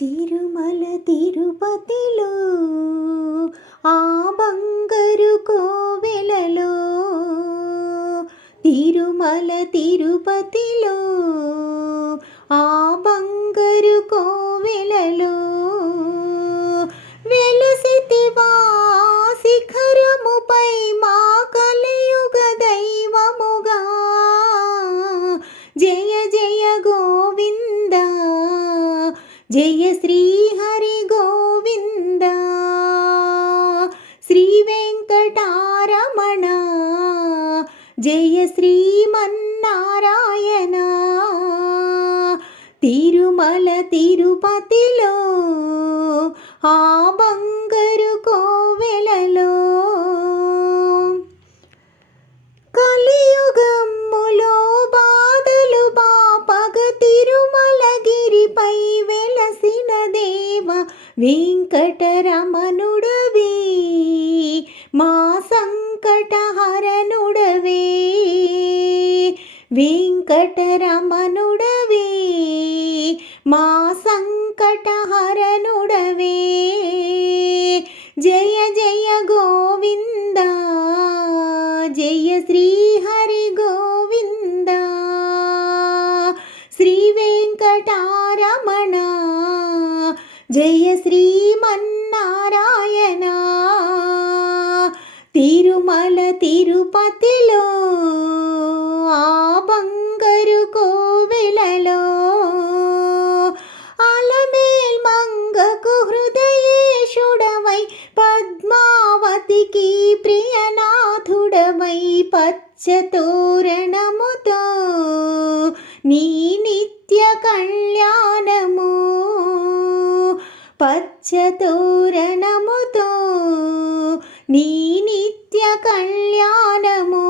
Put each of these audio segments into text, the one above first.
తిరుమల తిరుపతిలో ఆ బంగారు కోవెలలో, తిరుమల తిరుపతిలో ఆ బంగారు కోవెలలో వెలసితివా శిఖరముపై మా కలియుగ దైవముగా. జయ జయ గోవింద, జయ శ్రీ హరి గోవింద. శ్రీ వెంకటారమణ, జయ శ్రీమన్నారాయణ. తిరుమల తిరుపతిలో ఆ బంగారు కోవెలలో, కలియుగమ్ములో బాధలు బాపగ తిరుమలగిరిపై వెలసిన దేవ వెంకటరమణుడవే, మా సంకటహరణుడవే. వెంకటరమణుడవే, మా సంకటహరణుడవే. జయ జయ గోవింద, జయ శ్రీ హరి గోవింద. శ్రీ వెంకటారమణ, జయ శ్రీమన్నారాయణ. తిరుమల తిరుపతిలో ఆ బంగారు కోవెలలో, అలమేల్ మంగకు హృదయేశుడవై పద్మావతికి ప్రియనాథుడవై పచ్చతోరణముతో నీ నిత్య కళ్యాణము, పచ్చతోరణముతో నీ నిత్య కళ్యాణము.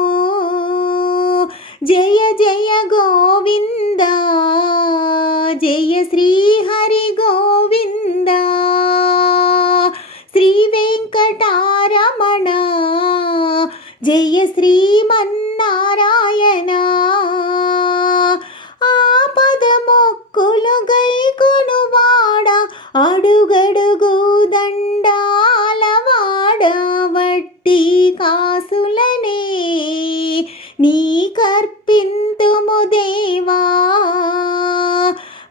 జయ జయ గోవింద, జయ శ్రీ హరి గోవింద. శ్రీ వెంకటారమణ, జయ శ్రీమన్నారాయణ. ఆపద మొక్కులు గైకొనువాడ, అడుగడుగు దండాలవాడ, వడ్డీ కాసులనే నీకర్పింతుము దేవా,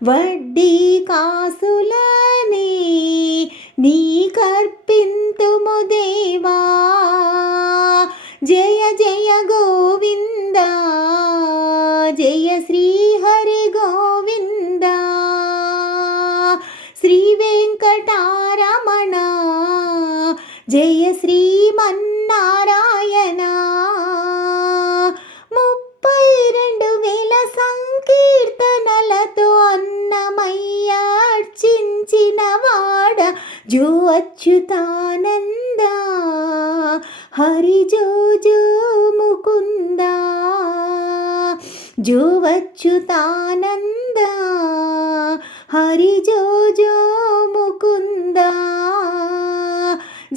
వడ్డీ కాసులనే నీకర్పింతుము దేవా. జయ జయ గోవింద, జయ శ్రీ హరి గోవింద. శ్రీ వెంకటారమణ, జయ శ్రీమన్నారాయణ. 32,000 సంకీర్తనలతో అన్నమయ్య అర్చించిన వాడ, జో అచ్యుతానంద, హరి జో జో ముకుంద. జో అచ్యుతానంద, హరి జో జో ముకుంద.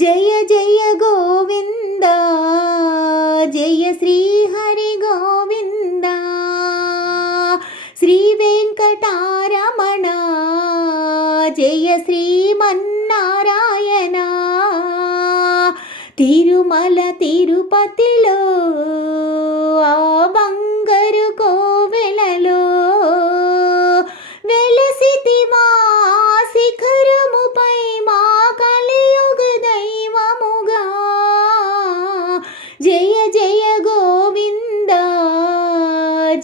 జయ జయ గోవింద, జయ శ్రీ హరి గోవింద. శ్రీ వెంకటారమణ, జయ శ్రీమన్నారాయణ. తిరుమల తిరుపతిలో ఆ బంగారు కోవెలలో వెలసితివా శిఖరముపై మా కలియుగ దైవముగా. జయ జయ గోవింద,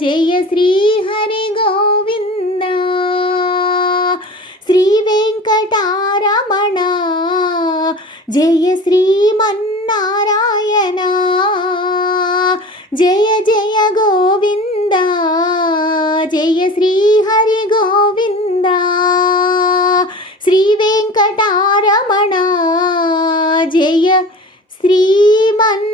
జయ శ్రీ హరి గోవింద. శ్రీ వెంకటారమణ, జయ శ్రీమన్నారాయణ. జయ జయ గోవింద, జయ శ్రీ హరి గోవింద. శ్రీ వెంకటారమణ, జయ శ్రీమన్